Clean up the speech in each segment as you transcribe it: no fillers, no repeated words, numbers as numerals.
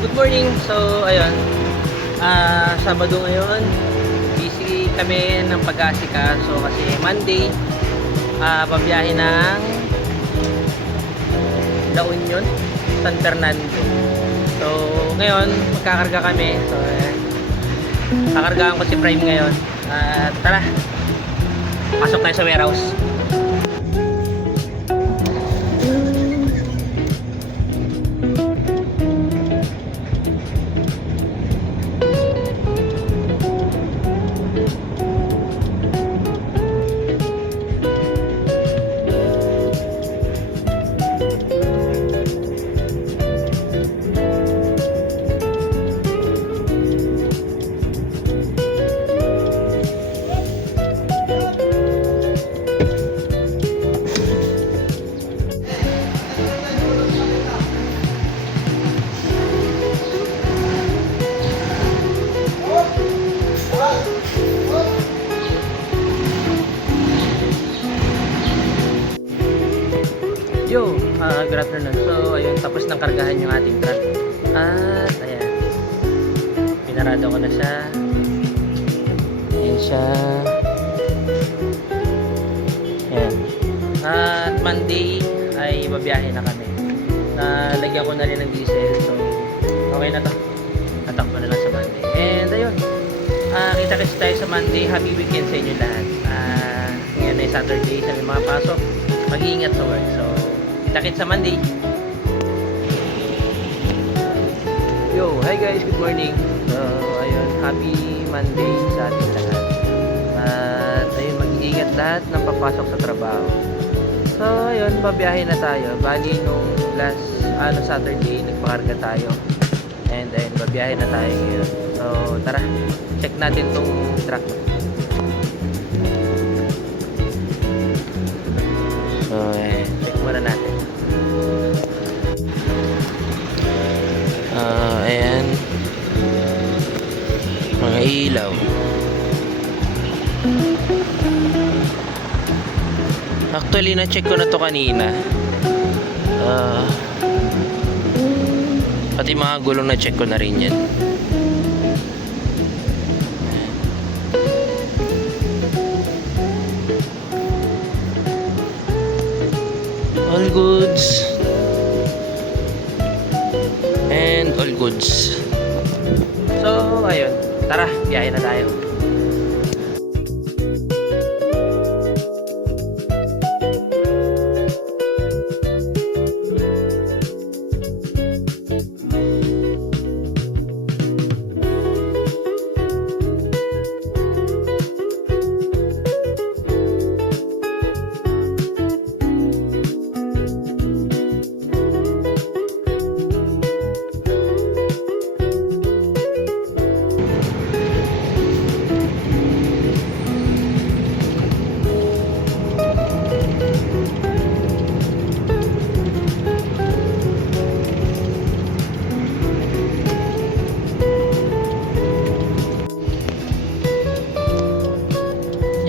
good morning. So, ayun. Sabado ngayon. Busy kami ng pag-aasikaso kasi Monday, pabiyahe ng La Union, San Fernando. So, ngayon, magkakarga kami. So, ayan. Kakargaan ko si Prime ngayon. Tara, pasok tayo sa warehouse. Yo, good afternoon. So, ayun, tapos nang kargahan yung ating truck. At, ayan. Pinarado ko na siya. Ayan siya. Ayan. At Monday ay babiyahe na kami. Lagyan ko na rin ng diesel. So, okay na to. Tatakbo na lang sa Monday. And, ayun. Kita-kits tayo sa Monday. Happy weekend sa inyo lahat. Ngayon ay Saturday. Sa may mga pasok. Mag-iingat sa work. So, kita-kits sa Monday. Yo, hi guys, good morning. So, ayun, happy Monday sa ating lahat. At ayun, mag-iingat lahat ng papasok sa trabaho. So, ayun, babiyahe na tayo. Bali, nung last Saturday, nagpakarga tayo. And ayun, babiyahe na tayo ngayon. So, tara, check natin tong truck. So, check muna natin. Ayan, mga ilaw. Actually, na-check ko na to kanina. Pati mga gulong na-check ko na rin yan. All goods. And all goods. So, ayun. Tara, biyahe na tayo.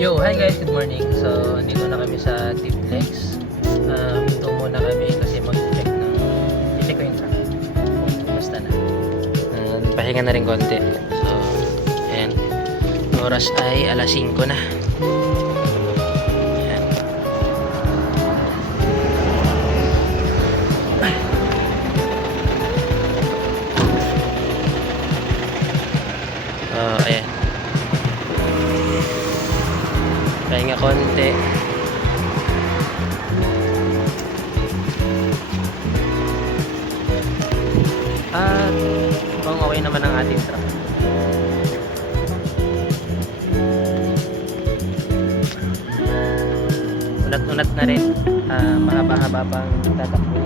Yo, hi guys, good morning. So, dito na kami sa T-Flex. Ito muna kami kasi mag-check check ko yung truck. Basta na. Pahinga na rin konti. So, ayan. Oras ay alas 5 na. Ayan. Ayan. Pahinga konti. At mukhang okay naman ang ating truck. Unat-unat na rin. Mahaba-haba pang tatakbo.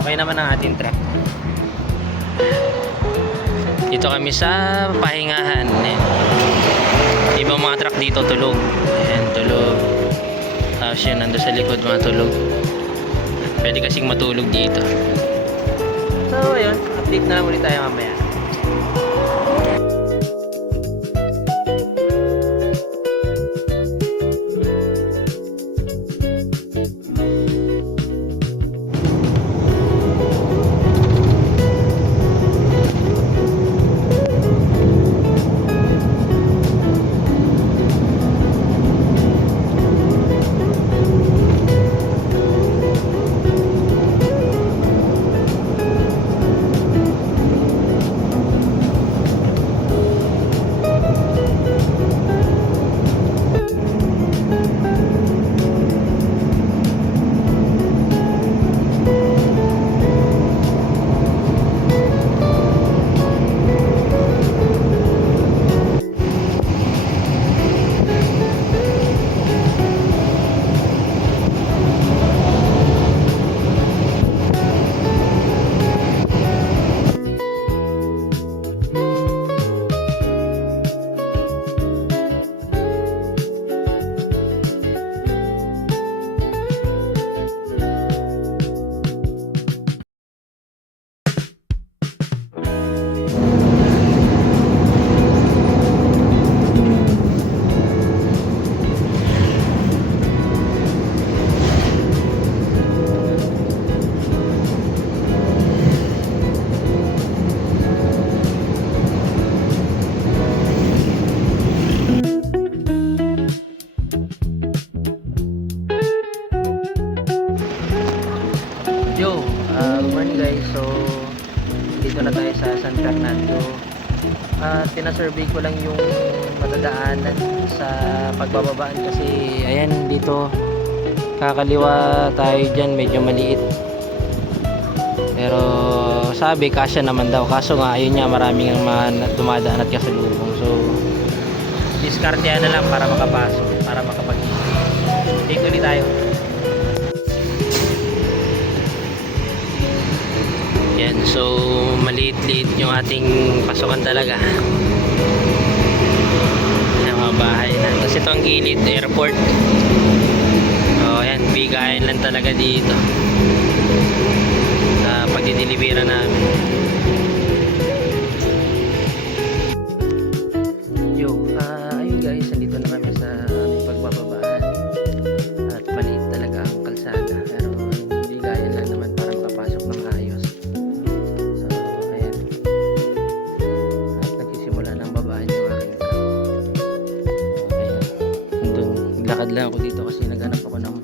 Okay naman ang ating truck. Dito kami sa pahingahan. Ibang mga truck dito tulog. Ayan, tulog. Tapos yun, nando sa likod mga tulog. Pwede kasing matulog dito. So, ayun. Update na lang ulit tayo mamaya. Fernando. Tinasurvey ko lang yung madadaanan sa pagbababaan kasi ayan dito kakaliwa tayo dyan, medyo maliit. Pero sabi kasya naman daw, kaso nga ayun nga maraming ang mga dumadaan at kasalubong. So diskartehan na lang para makapasok, para makapag dito ulit tayo. Yan, so maliit-liit yung ating pasukan talaga. Yung mga bahay na. Tapos ito ang gilid, airport. So yan, bigayan lang talaga dito sa pagdidelivery namin. Ayun guys, nandito na kami sa aming pagbababaan at maliit talaga ang kalsada pero bigayan lang naman para makapasok ng ayos. So ayan, at nagsisimula ng babaan yung aking truck. Ayan, doon naglakad lang ako dito kasi naghanap ako ng